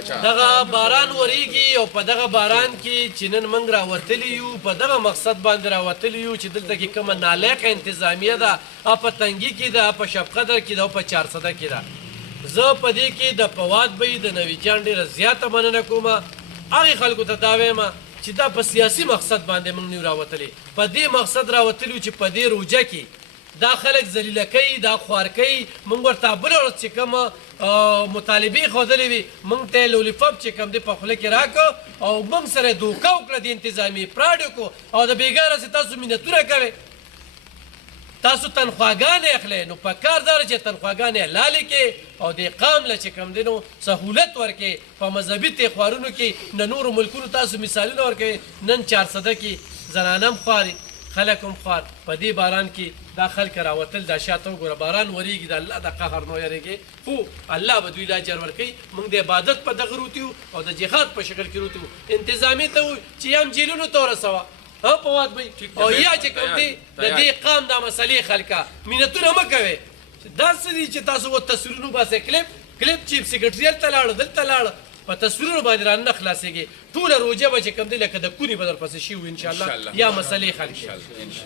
دغه باران وریږي او په دغه باران کې چې نن موږ راوتلي یو په دغه مقصد باندې راوتلي یو چې دلته کې کومه نالایقه انتظامیه ده په تنګي کې ده په شب قدر کې ده او په چارسده کې ده زه په دې کې د فواد بی د نوي جان ډېره زیاته مننه کوم هغې خلکو ته دا وایم چې دا په سیاسي مقصد باندې موږ نه یو راوتلي په دې مقصد راوتلي چې په دې روجه کې دا خلک ذلیله کوي دا خوار کوي موږ ورته بله ورځ چې کومه مطالبې ښودلې وي موږ ته یې لولیفپ چې کوم دی په خوله کې راکړو او موږ سره یې دوکه وکړه د انتظامي فراډ وکړو او د بېګا راسې تاسو مینتونه کوئ تاسو تنخواګانې اخلئ نو په کار دا چې تنخواګانې لالې کې او دې قام له چې کوم دی نو سهولت ورکړئ په مذهبي تېخوارونو کې نه نورو ملکونو تاسو مثالونه ورکوئ نن چارسده کې زنانه هم خواري خلک هم خوار په دې باران کې دا خلک راوتل دا شاته وګوره باران وریږي د الله د قهر نه یریږي خو الله به دوی لا اجر ورکوي موږ د عبادت په دغه روتي یو او د جهاد په شکل کې روتي یو انتظامي ته وایو چې یا هم جیلونو ته ورسوه ها فواد بی او یا چې کوم دی د دې قام دا مسلې خلکه مینتونه مه کوئ داسې دي چې تاسو و تصویرونو باسئ کلیپ چیف سیکرټریال ته لاړه دلته لاړه په تصویرونو باندې رانه خلاصېږي ټوله روجه به چې کوم دی لکه د کونې به درپسې شي وي انشاءالله یا مسلې حل شي